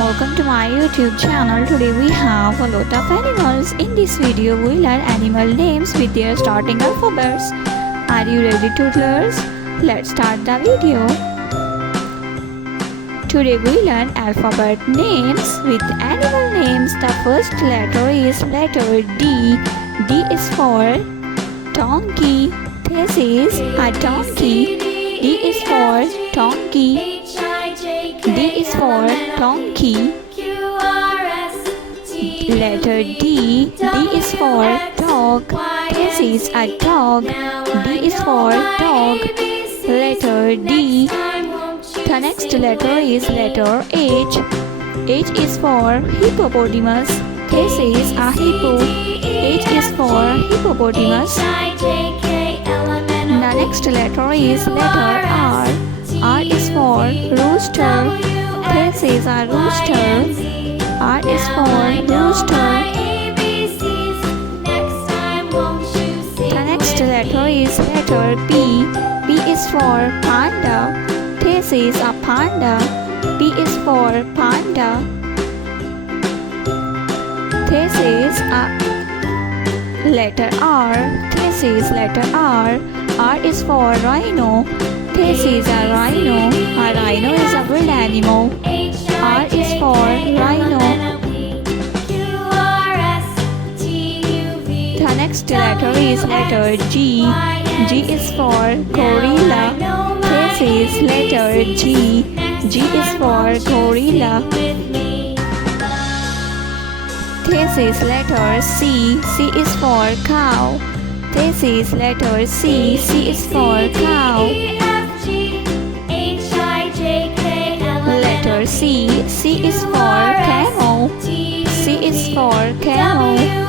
welcome to my YouTube channel. Today we have a lot of animals. In this video we learn animal names with their starting alphabets. Are you ready, toddlers? Let's start the video. Today we learn alphabet names with animal names. The first letter is letter D. D is for donkey. This is a donkey. D is for donkey. D is for donkey. Letter D. D is for dog. This is a dog. D is for dog. Letter D. The next letter is letter H. H is for hippopotamus. This is a hippo. H is for hippopotamus. The next letter is letter R. R is for rooster. This is a rooster. R is for rooster. The next letter is letter P. P is for panda. This is a panda. P is for panda. This is a letter R. This is letter R. R is for rhino. This is a rhino. A rhino is a wild animal. R is for rhino. The next letter is letter G. G is for gorilla. This is letter G. G is for gorilla. This is letter C. C is for cow. This is letter C. C is for cow. Letter C. C is for camel. C is for camel.